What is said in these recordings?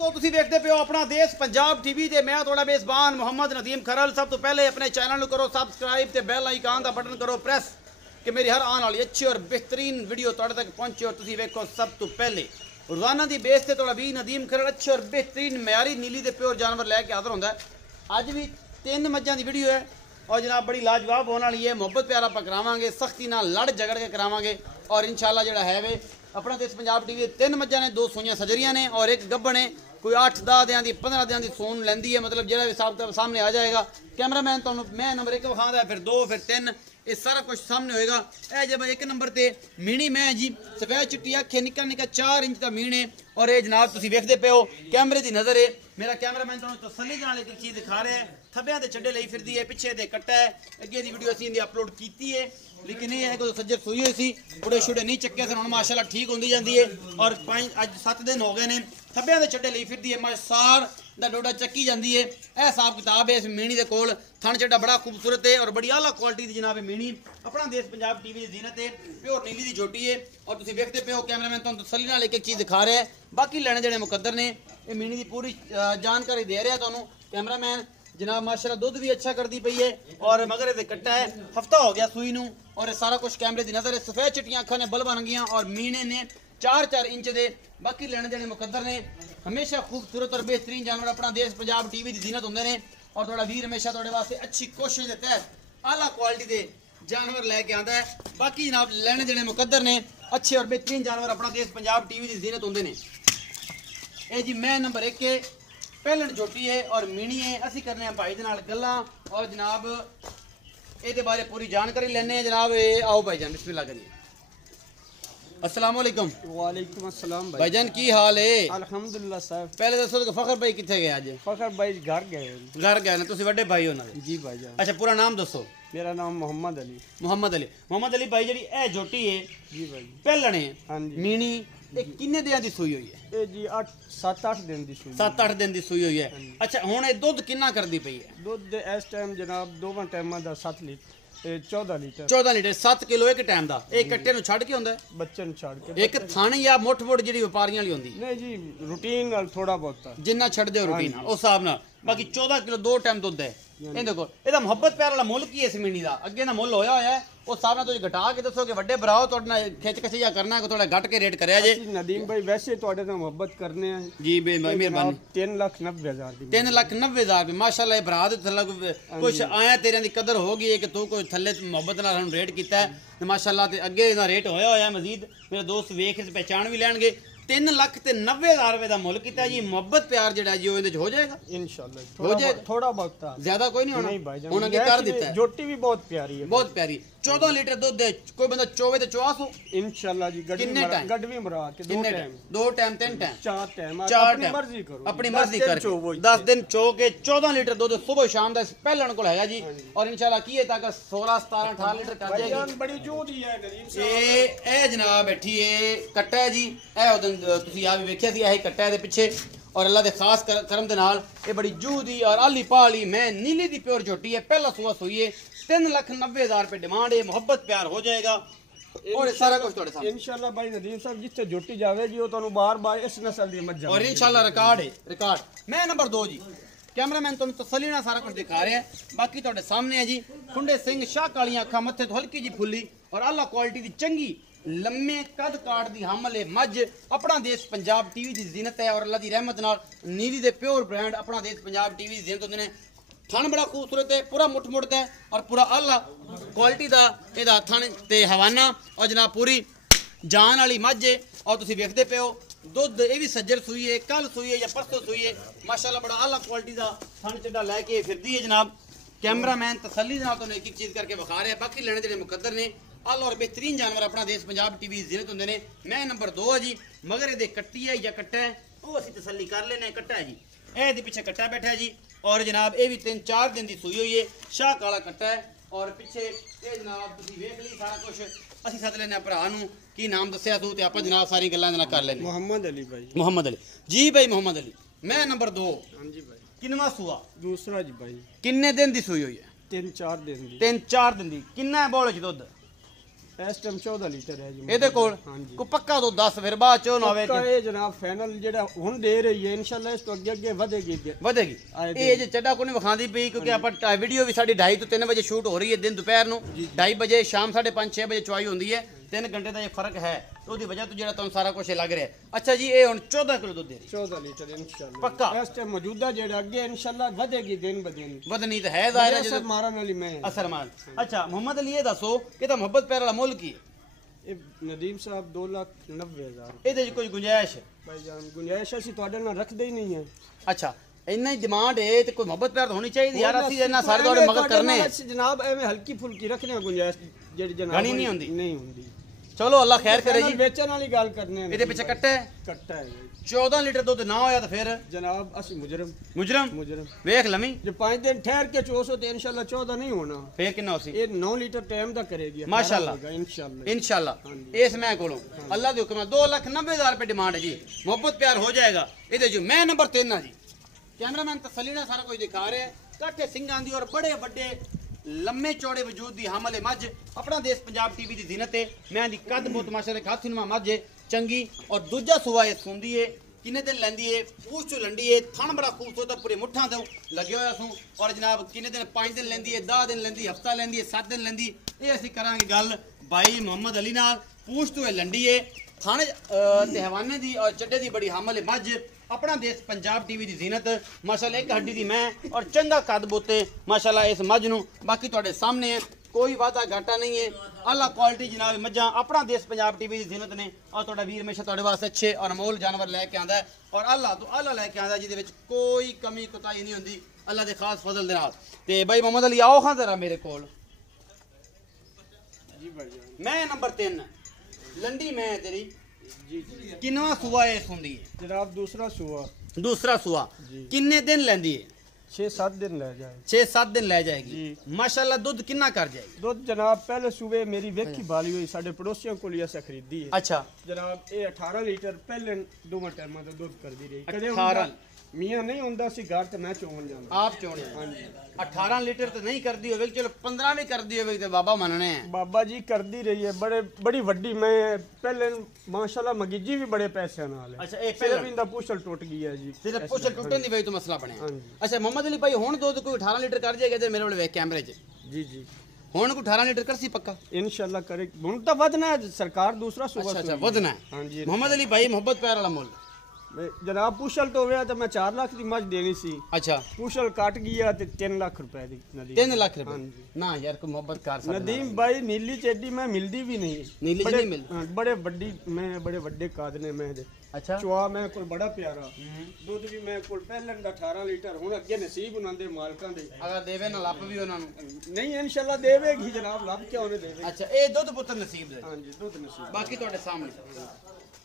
तो तुसी देखते पे हो अपना देश पंजाब टीवी ते मैं थोड़ा मेजबान मोहम्मद नदीम खरल। सब तो पहले अपने चैनल को करो सबसक्राइब ते बेल आइकन का बटन करो प्रेस कि मेरी हर आने वाली अच्छी और बेहतरीन वीडियो तुहाडे तक पहुंचे और तुसी वेखो सब तो पहले। रोजाना की बेस से थोड़ा भी नदीम खरल अच्छे और बेहतरीन म्यारी नीली दे प्योर जानवर लैके हाजिर होंदा है। अज भी 3 मज्जां दी वीडियो है और जनाब बड़ी लाजवाब होने वाली है। मुहब्बत प्यार आप करावांगे, सख्ती नाल लड़ झगड़ के करावांगे और इंशाल्लाह जिहड़ा है वे अपना देश पंजाब टीवी 3 मज्जां ने, 2 सूइयां सजरियां ने और एक गब्बन है। कोई 8-10 दियां दी 15 दियां दी सून लैंदी है, मतलब जिहड़ा भी हिसाब सामने आ जाएगा। कैमरामैन तुहानूं मैं नंबर 1 विखांदा, फिर 2 फिर 3 ये सारा कुछ सामने होएगा। ए जब 1 नंबर ते मीणी मैं जी सफेद चिट्टी अखे निक्का निक्का 4 इंच का मीण है और ये जनाब तुसीं वेखदे पे हो कैमरे की नज़र है। मेरा कैमरामैन तुहानूं तसल्ली नाल एक चीज़ दिखा रहा है। थब्बियां दे चड्डे लई फिरदी है, पिछे दे कट्टा है। अगे दी वीडियो असीं अपलोड कीती है लेकिन ये है कि सज्जर सूई हुई सी, पुड़े छुड़े नहीं चक्के सन, हुण माशाल्लाह ठीक होंदी जांदी है और 5-7 दिन हो गए ने। थब्बियां दे चड्डे लई फिरदी है, सार दा डोडा चक्की जाती है। यह हिसाब किताब है इस मीणी के कोल। थन चड्डा बड़ा खूबसूरत है और बड़ी आला क्वालिटी की जनाब मीणी अपना देश पंजाब टीवी की जीनत है। प्योर नीली की झोटी है और तुम देखते पे हो कैमरामैन तुहानूं तसल्ली नाल एक चीज़ दिखा रहा है। बाकी लैने जेहड़े मुकद्दर ने ये मीणी की पूरी जानकारी दे रहा तुहानूं कैमरामैन जनाब। माशाल्लाह दुध भी अच्छा करती पई है और मगर ये कट्टा है, हफ्ता हो गया सूई नूं और सारा कुछ कैमरे की नज़र है। सफेद चिट्टियां अखां ने बल्ब रंगियां और मीणे ने 4-4 इंच दे। बाकी लैने जेहड़े मुकद्दर ने हमेशा खूबसूरत और बेहतरीन जानवर अपना देश पंजाब टीवी की जीनत होंदे ने और थोड़ा वीर हमेशा थोड़े वास्ते अच्छी कोशिश के तहत आला क्वालिटी के जानवर लैके आंदा है। बाकी जनाब लैने जेहड़े मुकद्दर ने अच्छे और बेहतरीन जानवर अपना देश पंजाब टीवी की जीनत होंदे ने। ये जी मैं नंबर 1 के पहलन झोटी है और मीणी है। असी करने हैं भाई दे नाल गल्लां और जनाब ये बारे पूरी जानकारी लेने जनाब। आओ भाईजान बिस्मिल्लाह करिए। अस्सलाम वालेकुम। वालेकुम अस्सलाम भाईजान की हाल है? अल्हम्दुलिल्लाह साहब। पहले दसो तो फखर भाई किथे गए आज? फखर भाई घर गए। घर गए ना, तुसी वड्डे भाई हो ना? जी भाईजान। अच्छा पूरा नाम दसो। मेरा नाम मोहम्मद अली। मोहम्मद अली। मोहम्मद अली भाई जी ए झोटी है जी भाई पहलन है हाँ जी मीणी ये किन्ने दिनां दी सूई हुई है? ए जी 7-8 दिन दी सूई। 7-8 दिन दी सूई हुई है। अच्छा हुण ये दुध किन्ना करदी पई है? दुध इस टाइम जनाब दोवां टाइमां दा 7 लीटर 14 लीटर 14 लीटर 7 किलो एक टाइम दा। एक कट्टे नु छड़ के हुंदा है? बच्चे नु छड़ के। एक थान या मुठ मुठ जेडी व्यापारियां वाली हुंदी? नहीं जी रूटीन नाल थोड़ा बहुत जिन्ना छड़ दे रूटीन उस हिसाब नाल। बाकी 14 किलो 2 टाइम दुध है। ये देखो ਇਹਦਾ ਮੁਹੱਬਤ ਪਿਆਰ ਵਾਲਾ ਮੁੱਲ ਕੀ ਹੈ ਇਸ ਮੀਣੀ ਦਾ? ਅੱਗੇ ਦਾ ਮੁੱਲ ਹੋਇਆ ਹੈ ਉਹ ਸਾਹਮਣੇ ਤੁਸੀਂ ਘਟਾ ਕੇ ਦੱਸੋ ਕਿ ਵੱਡੇ ਭਰਾਓ ਤੁਹਾਡੇ ਨਾਲ ਖਿੱਚ ਖਿਚਿਆ ਕਰਨਾ ਕਿ ਥੋੜਾ ਘਟ ਕੇ ਰੇਟ ਕਰਿਆ ਜੇ। नदीम भाई वैसे ਤੁਹਾਡੇ ਨਾਲ ਮੁਹੱਬਤ ਕਰਨੇ ਆ ਜੀ ਮਿਹਰਬਾਨੀ। 3,90,000 ਦੀ। 3,90,000 ਰੁਪਏ ਮਾਸ਼ਾਅੱਲਾ। ਭਰਾ ਦੇ ਥੱਲੇ ਕੁਛ ਆਇਆ ਤੇਰਿਆਂ ਦੀ ਕਦਰ ਹੋ ਗਈ ਹੈ ਕਿ ਤੂੰ ਕੋਈ ਥੱਲੇ ਮੁਹੱਬਤ ਨਾਲ ਸਾਨੂੰ ਰੇਟ ਕੀਤਾ ਹੈ ਤੇ ਮਾਸ਼ਾਅੱਲਾ ਤੇ ਅੱਗੇ ਇਹਦਾ ਰੇਟ ਹੋਇਆ ਹੋਇਆ ਮਜ਼ੀਦ। ਮੇਰੇ ਦੋਸਤ ਵੇਖ ਇਸ ਪਹਿਚਾਣ ਵੀ ਲੈਣਗੇ। 3,90,000 रुपए का मुल किया जी। मुहब्बत प्यार जेड़ा जी हो जाएगा इंशाल्लाह। हो जाएगा थोड़ा बहुत ज्यादा कोई नहीं होना। नहीं भाईजान उन्होंने क्या कर दिया है? झोटी भी बहुत प्यारी है, बहुत प्यारी। 14 लीटर दूध दे कोई बंदा चोवे तो चवा सो इंशाल्लाह जी। गडवी मरा के 2 टाइम 2 टाइम 3 टाइम 4 टाइम अपनी मर्जी करो, अपनी मर्जी कर 10 दिन चो के 14 लीटर दूध सुबह शाम दा पहलन कोल हैगा जी और इंशाल्लाह की है तक 16 17 18 लीटर कर जाएगी। बड़ी जोदी है गरीब से। ए जनाब बैठी है कट्टा है जी। ए उदन तुसी आ भी वेखिया सी यही कट्टा है पिछे और अल्लाह दे खास करम दे नाल ये बड़ी जूदी और आली पाली मैं नीली दी प्योर झोटी है। पहला सुबह सोई है। 3,90,000 रुपए डिमांड है। मोहब्बत प्यार हो जाएगा और सारा कुछ थोड़े सामने इंशाल्लाह भाई नदीम साहब जिथे झोटी जावे जी वो ਤੁਹਾਨੂੰ बार-बार इस नस्ल दी मत और इंशाल्लाह रिकॉर्ड है रिकॉर्ड। मैं नंबर 2 जी कैमरामैन तुम तसल्ली नाल सारा कुछ दिखा रहे हैं। बाकी थोड़े सामने है जी खुंडे सिंह शाह कालियां अखां मत्थे तो हल्की जी फुल्ली और आला क्वालिटी दी चंगी लम्मे कद काट दी हमले मज अपना देश पंजाब टीवी की जीनत है और अल्लाह की रहमत नाल नीली दे प्योर ब्रांड अपना देश पंजाब टीवी की जीनत होंदे ने। थन बड़ा खूबसूरत है, पूरा मुठ मुठदा है और पूरा आला क्वालिटी दा एदा थन ते हवाना और जनाब पूरी जान वाली मज है और तुसीं वेखदे पे हो दुध ये भी सज्जर सूई है, कल सूई है या परसों सूई है। माशाल्लाह बड़ा आला क्वालिटी दा थन चड्डा लैके फिरदी है जनाब। कैमरामैन तसल्ली नाल तुहानूं एक एक चीज़ करके विखा रहे हैं। बाकी लैने जेहड़े मुकद्दर ने आला और बेहतरीन जानवर अपना देश पंजाब टीवी जीनत होंदे ने। मैं नंबर 2 है जी मगर ये कट्टी है या कट्टा है वो असीं तसल्ली कर लेने। कट्टा है जी ए पीछे कट्टा बैठा है जी और जनाब ये भी 3-4 दिन की सूई हुई है। शाह काला कट्टा है और पिछे ये जनाब तुसीं वेख ली सारा कुछ। असीं सद लेने भरा नूं की नाम दस्सिया तू ते आपां जनाब सारी गल्लां दे नाल कर लेने। मोहम्मद अली भाई। मोहम्मद अली जी भाई मोहम्मद अली। मैं नंबर 2 हां जी भाई। किनवा सूआ? दूसरा जी भाई। किन्ने दिन की सूई हुई है? 3-4 दिन दी। 3-4 दिन की। किन्ना है बोले दुध? ਇਸ ਟਾਈਮ 14 ਲੀਟਰ ਹੈ ਜੀ ਇਹਦੇ ਕੋਲ ਹਾਂਜੀ। ਕੋ ਪੱਕਾ ਦੋ 10 ਫਿਰ ਬਾਅਦ ਚੋਂ ਨਾ ਹੋਵੇ ਪੱਕਾ ਕਿ ਇਹ ਜਨਾਬ ਫਾਈਨਲ ਜਿਹੜਾ ਹੁਣ ਦੇ ਰਹੀ ਹੈ ਇਨਸ਼ਾਅੱਲਾ ਇਸ ਤੋਂ ਅੱਗੇ ਅੱਗੇ ਵਧੇਗੀ ਵਧੇਗੀ। ਇਹ ਜੇ ਚੱਡਾ ਕੋਈ ਨਹੀਂ ਵਿਖਾਉਂਦੀ ਪਈ ਕਿਉਂਕਿ ਆਪਾਂ ਵੀਡੀਓ ਵੀ ਸਾਡੀ 2:30 ਤੋਂ 3 ਵਜੇ ਸ਼ੂਟ ਹੋ ਰਹੀ ਹੈ ਦਿਨ ਦੁਪਹਿਰ ਨੂੰ 2:30 ਵਜੇ ਸ਼ਾਮ 5:30 6 ਵਜੇ ਚੁਆਈ ਹੁੰਦੀ ਹੈ 3 ਘੰਟੇ ਦਾ ਇਹ ਫਰਕ ਹੈ ਉਹਦੀ ਵਜ੍ਹਾ ਤੋਂ ਜਿਹੜਾ ਤੁਹਾਨੂੰ ਸਾਰਾ ਕੁਝ ਲੱਗ ਰਿਹਾ ਹੈ। ਅੱਛਾ ਜੀ ਇਹ ਹੁਣ 14 ਕਿਲੋ ਦੁੱਧ ਦੇ ਰਹੀ 14 ਲੀਟਰ ਇਨਸ਼ਾਅੱਲਾ ਪੱਕਾ ਇਸ ਟਾਈਮ ਮੌਜੂਦਾ ਜਿਹੜਾ ਅੱਗੇ ਇਨਸ਼ਾਅੱਲਾ ਵਧੇਗੀ ਦਿਨ ਬ ਦਿਨ ਵਧਣੀ ਤਾਂ ਹੈ ਜ਼ਾਹਿਰ ਹੈ ਸਰ ਮਾਰਨ ਵਾਲੀ ਮੈਂ ਅਸਰ ਮਾਨ। ਅੱਛਾ ਮੁਹੰਮਦ ਅਲੀ ਇਹ ਦੱਸੋ ਕਿ ਤਾਂ ਮੁਹੱਬਤ ਪਿਆਰ ਵਾਲਾ ਮੁੱਲ ਕੀ ਹੈ? ਇਹ ਨਦੀਮ ਸਾਹਿਬ 2,90,000 ਇਹਦੇ 'ਚ ਕੋਈ ਗੁੰਜਾਇਸ਼ ਹੈ? ਭਾਈ ਜਾਨ ਗੁੰਜਾਇਸ਼ ਅਸੀਂ ਤੁਹਾਡੇ ਨਾਲ ਰੱਖਦੇ ਹੀ ਨਹੀਂ ਹੈ ਅੱਛਾ ਇੰਨਾ ਹੀ ਡਿਮਾਂਡ ਹੈ ਤੇ ਕੋਈ ਮੁਹੱਬਤ ਪਿਆਰ ਤਾਂ ਹੋਣੀ ਚਾਹੀਦੀ ਯਾਰ ਅਸੀਂ ਇਹਨਾਂ ਸਾਰੇ ਤੁਹਾਡੇ ਮਗਰ ਕਰਨੇ ਆ। ਜਨਾਬ ਐਵੇਂ ਹਲਕੀ ਫੁਲਕੀ ਰੱਖਨੇ ਆ ਗੁੰਜਾਇਸ਼ ਜਿਹੜੀ ਜਨਾਬ ਘਣੀ ਨਹੀਂ ਹੁੰਦੀ। ਨਹੀਂ ਹੁੰਦੀ ਚਲੋ ਅੱਲਾ ਖੈਰ ਕਰੇ ਜੀ। ਵੇਚਣ ਵਾਲੀ ਗੱਲ ਕਰਨੇ ਆ ਇਹਦੇ ਪਿੱਛੇ ਕੱਟਾ ਹੈ ਕੱਟਾ ਹੈ ਜੀ। 14 ਲੀਟਰ ਦੁੱਧ ਨਾ ਹੋਇਆ ਤਾਂ ਫਿਰ ਜਨਾਬ ਅਸੀਂ ਮੁਜਰਮ ਮੁਜਰਮ ਵੇਖ ਲਵੀਂ ਜੇ 5 ਦਿਨ ਠਹਿਰ ਕੇ ਚੋਸੋ ਤੇ ਇਨਸ਼ਾਅੱਲਾ 14 ਨਹੀਂ ਹੋਣਾ ਫੇਰ ਕਿੰਨਾ ਹੋਸੀ ਇਹ 9 ਲੀਟਰ ਟਾਈਮ ਦਾ ਕਰੇਗੀ ਮਾਸ਼ਾਅੱਲਾ ਇਨਸ਼ਾਅੱਲਾ इंशाल्लाह इस मैं को अल्लाह के हुक्म 2,90,000 रुपए डिमांड है जी। मोहब्बत प्यार हो जाएगा ये जो मैं नंबर 3 जी कैमरामैन तसली सारा कुछ दिखा रहे हैं काठे सिंगां दी और बड़े बड़े लम्मे चौड़े वजूद दी हमले मझ अपना देश पंजाब टीवी दी जीनत है मैं दी कद बहुत माशाअल्लाह हाथ सिनेमा मझ है चंगी और दूजा सुवा ये सुंदी है किन्ने दिन लैंदी है पूछ चो लंडी है थन बड़ा खूबसूरत है पूरे मुठा दो लगे हुए सूं और जनाब किन्ने दिन 5 दिन लैंदी है 10 दिन लैंदी हफ्ता लैंदी है 7 दिन लैंदी ये असीं करांगे गल भाई मोहम्मद अली नाल पूछ तो लंडी है थाने ते हवाने दी और चड्डे दी बड़ी हामल है मझ अपना देश पंजाब टीवी दी जीनत माशाअल्लाह एक हड्डी दी मैं और चंगा कद बोते माशाअल्लाह इस मझ नूं बाकी तुहाडे सामने है कोई वादा घाटा नहीं है अल्लाह क्वालिटी जनाब मझा अपना देश पंजाब टीवी की जीनत ने और तुहाडा वीर हमेशा तुहाडे वास्ते अच्छे और अमोल जानवर लैके आंदा है और अल्लाह तो अल्लाह लैके आंदा जिहदे विच कोई कमी कोताही नहीं हुंदी अल्लाह दे खास फजल दे नाल ते भाई मोहम्मद अली आओ खां जरा मेरे कोल जी भाई मैं नंबर 3 लंडी मैं तेरी जी किनवा सुआ है सुंदी है जनाब दूसरा सुआ दूसरा सुआ किन्ने दिन लेंदी है 6-7 दिन ले जाए 6-7 दिन ले जाएगी माशाल्लाह दूध कितना कर जाएगी दुध जनाब पहले सुबह मेरी वेखी बाली हुई साडे पड़ोसियों को लिया से खरीदी है अच्छा जनाब ये 18 लीटर पहले दोवें टाइम दा दुध कर दी रही कदे 18 मियां नहीं हुंदा सी घर ते मैं चोन जांदा आप चोने हां जी 18 लीटर तो नहीं कर दी होवे चलो 15 भी कर दी होवे ते बाबा मनने हैं बाबा जी कर दी रही है बड़ी वड्डी मैं पहले माशाल्लाह मगीजी भी बड़े पैसे नाल है अच्छा एक सिर्फ इंदा पूछल टूट गया जी सिर्फ पुछल टूटन दी वजह तो मसला बने हां जी अच्छा मोहम्मद अली भाई हुन दूध कोई 18 लीटर कर जाएगा ते मेरे वाले वेख कैमरे च जी जी हुन कोई 18 लीटर कर सी पक्का इंशाल्लाह करे हुन तो वधना है सरकार दूसरा सुबह अच्छा वधना है हां जी मोहम्मद अली भाई मोहब्बत प्यार वाला मोल जनाब पूछल तो होया तो मैं 4 लाख की मज देनी सी अच्छा पूछल कट गया ते 3 लाख रुपए दी नदीम 3 लाख रुपए ना यार को मोहब्बत कर सकदा नदीम भाई नीली चेडी में मिलदी भी नहीं नीली बड़े, नहीं मिल बड़े वड्डी मैं बड़े वड्डे कादने मैं दे अच्छा चुआ मैं कोल बड़ा प्यारा दूध भी मैं कोल पहले दा 18 लीटर हुन अगे नसीब उनां दे मालकां दे अगर देवे ना लप भी उन्हां नु नहीं इंशाल्लाह देवेगी जनाब लब क्या होने देवे अच्छा ए दुध पुत्र नसीब दे हां जी दूध नसीब बाकी ਤੁਹਾਡੇ ਸਾਹਮਣੇ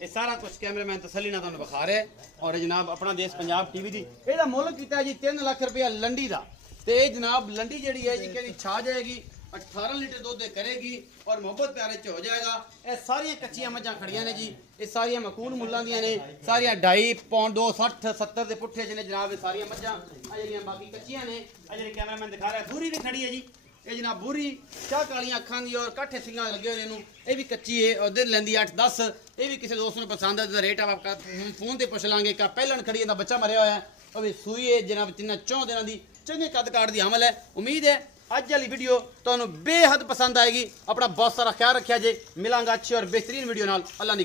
ਇਹ ਸਾਰਾ ਕੁਝ ਕੈਮਰਾਮੈਨ ਤਸੱਲੀ ਨਾਲ ਤੁਹਾਨੂੰ ਵਿਖਾ ਰਿਹਾ ਔਰ ਇਹ ਜਨਾਬ ਆਪਣਾ ਦੇਸ਼ ਪੰਜਾਬ ਟੀਵੀ ਦੀ ਇਹਦਾ ਮੁੱਲ ਕੀਤਾ ਜੀ 3 ਲੱਖ ਰੁਪਇਆ ਲੰਡੀ ਦਾ ਤੇ ਇਹ ਜਨਾਬ ਲੰਡੀ ਜਿਹੜੀ ਹੈ ਜੀ ਕਹਿੰਦੀ ਛਾ ਜਾਏਗੀ 18 ਲੀਟਰ ਦੁੱਧ ਕਰੇਗੀ ਔਰ ਮੁਹੱਬਤ ਪਿਆਰੇ ਚ ਹੋ ਜਾਏਗਾ ਇਹ ਸਾਰੀਆਂ ਕੱਚੀਆਂ ਮੱਝਾਂ ਖੜੀਆਂ ਨੇ ਜੀ ਇਹ ਸਾਰੀਆਂ ਮਕੂਨ ਮੁੱਲਾਂ ਦੀਆਂ ਨੇ ਸਾਰੀਆਂ 2.5 ਪੌਂਡ 2 60 70 ਦੇ ਪੁੱਠੇ ਚ ਨੇ ਜਨਾਬ ਇਹ ਸਾਰੀਆਂ ਮੱਝਾਂ ਆ ਜਿਹੜੀਆਂ ਬਾਕੀ ਕੱਚੀਆਂ ਨੇ ਆ ਜਿਹੜੇ ਕੈਮਰਾਮੈਨ ਦਿਖਾ ਰਿਹਾ ਬੂਰੀ ਵੀ ਖੜੀ ਹੈ ਜੀ ਇਹ ਜਨਾਬ ਬੂਰੀ ਚਾਹ ਕਾਲੀਆਂ ਅੱਖਾਂ ਦੀ ਔਰ ਕਾਠੇ ਸਿੰਘਾਂ ਲੱਗੇ ਹੋਏ ਨੇ ਇਹਨੂੰ ਇਹ ਵੀ ਕੱਚੀ ਹੈ ਔਰ ਦਿਨ ਲੈਂਦੀ 8-10 ਇਹ ਵੀ ਕਿਸੇ ਦੋਸਤ ਨੂੰ ਪਸੰਦ ਹੈ ਤਾਂ ਰੇਟ ਆਪ ਫੋਨ ਤੇ ਪੁੱਛ ਲਾਂਗੇ ਕਾ ਪਹਿਲਣ ਖੜੀ ਇਹਦਾ ਬੱਚਾ ਮਰਿਆ ਹੋਇਆ ਉਹ ਵੀ ਸੂਈ ਹੈ ਜਨਾਬ ਤਿੰਨਾਂ 4 ਦਿਨਾਂ ਦੀ ਚੰਗੇ ਕੱਦ ਕਾਠ ਦੀ ਹਮਲ ਹੈ ਉਮੀਦ ਹੈ ਅੱਜ ਵਾਲੀ ਵੀਡੀਓ ਤੁਹਾਨੂੰ ਬੇਹੱਦ ਪਸੰਦ ਆਏਗੀ ਆਪਣਾ ਬਹੁਤ ਸਾਰਾ ਖਿਆਲ ਰੱਖਿਆ ਜੇ ਮਿਲਾਂਗਾ ਅੱਛੀ ਔਰ ਬਿਹਤਰੀਨ ਵੀਡੀਓ ਨਾਲ ਅੱਲਾ ਨੇ